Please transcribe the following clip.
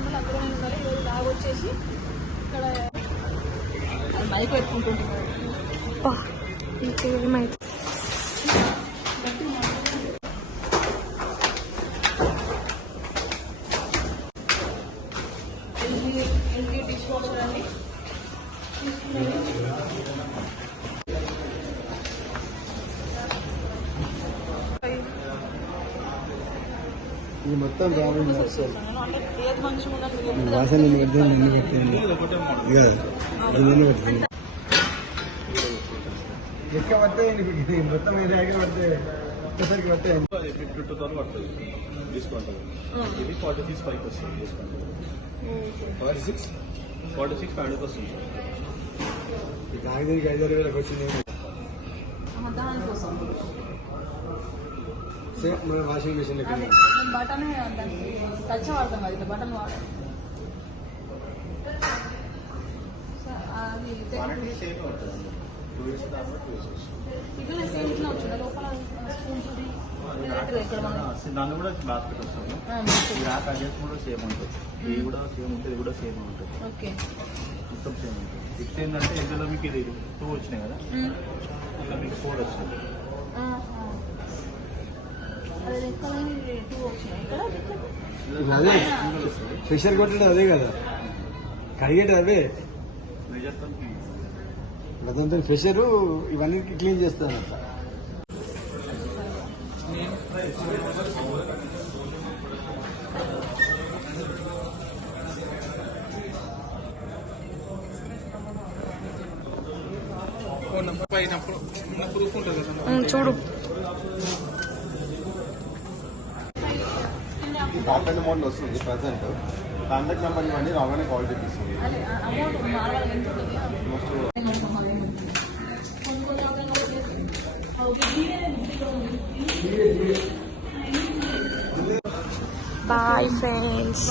ఉండాలి, అందరూ ఉండాలి. ఈరోజు బ్యాగ్ వచ్చేసి ఇక్కడ మైక్ పెట్టుకుంటుంటున్నాడు. ఇంకేమైతే ఎల్జీ డిష్ వాషర్ అండి ఇది మొత్తం రావాలి ఏది మంచిగా ఉండాలి వాసన నన్ను పెట్టండి ఎక్కువ పడితే మొత్తం ఇలాగే పడితే ఒక్కసారికి పడితే 52,000 పడుతుంది డిస్కౌంట్. ఇది 46 5 వస్తుంది డిస్కౌంట్. 46 5 వస్తుంది. కాగితానికి 5,000 వచ్చింది. దానికోసం సేమ్ మన వాషింగ్ మిషన్ బటన్ టచ్ వాడతాం కదా, బటన్ వాడతాం. ఇట్లా సేమ్ ఇట్లా వచ్చింది లోపల స్పూన్స్ దాన్ని కూడా బాస్కెట్ వస్తుంది. ఈ ర్యాక్ అడ్జస్ట్ కూడా సేమ్ ఉంటుంది. ఇది కూడా సేమ్ ఉంటుంది, ఇది కూడా సేమ్ ఉంటుంది. ఓకే మొత్తం సేమ్ ఉంటుంది. ఇప్పుడు ఏంటంటే ఇందులో మీకు ఇది 2 వచ్చినాయి కదా, ఇలా మీకు 4 వచ్చింది. అదే ఫిషర్ కొట్టడం అదే కదా, కడిగేది అవే గతంతో ఫిషరు ఇవన్నీ క్లీన్ చేస్తాను అట్లా. చూడు కాంటాక్ట్ మోడ్ వస్తుంది ప్రజెంట్. కాంటాక్ట్ నెంబర్ ఇవన్నీ రాగానే కాల్ చేపిస్తుంది. Bye friends.